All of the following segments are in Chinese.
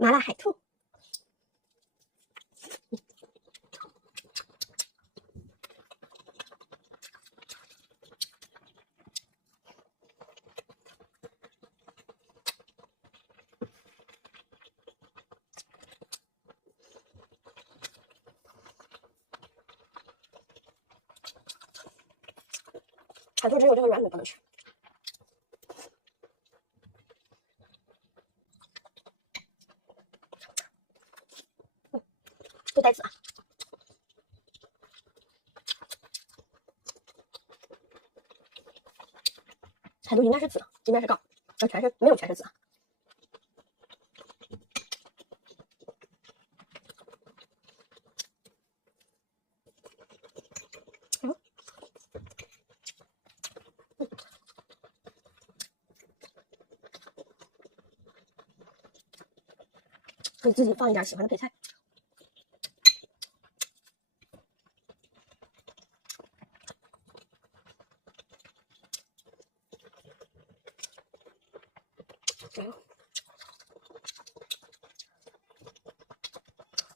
麻辣海兔。海兔只有这个软骨不能吃。不带籽啊！海兔应该是籽，应该是杠，全是没有全是籽啊。可以自己放一点喜欢的配菜。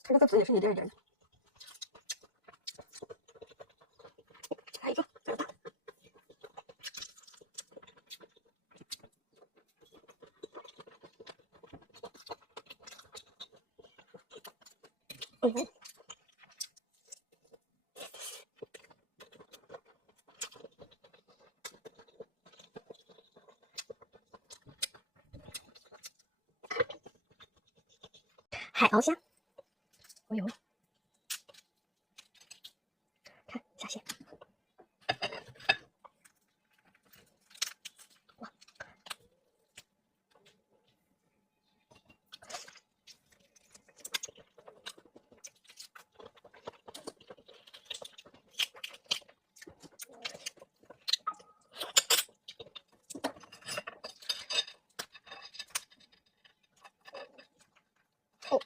它这个籽也是一点一点的。还有一个，这个大。哎呦！海鳌虾，哎呦！看下线。哇！哦。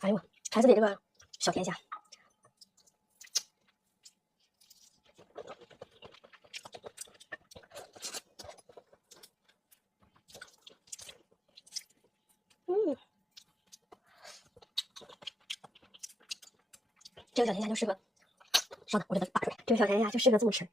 哎呦，还是得这个小甜虾。这个小甜虾就适合，稍等，我给它拔出来。这个小甜虾就适合这么吃。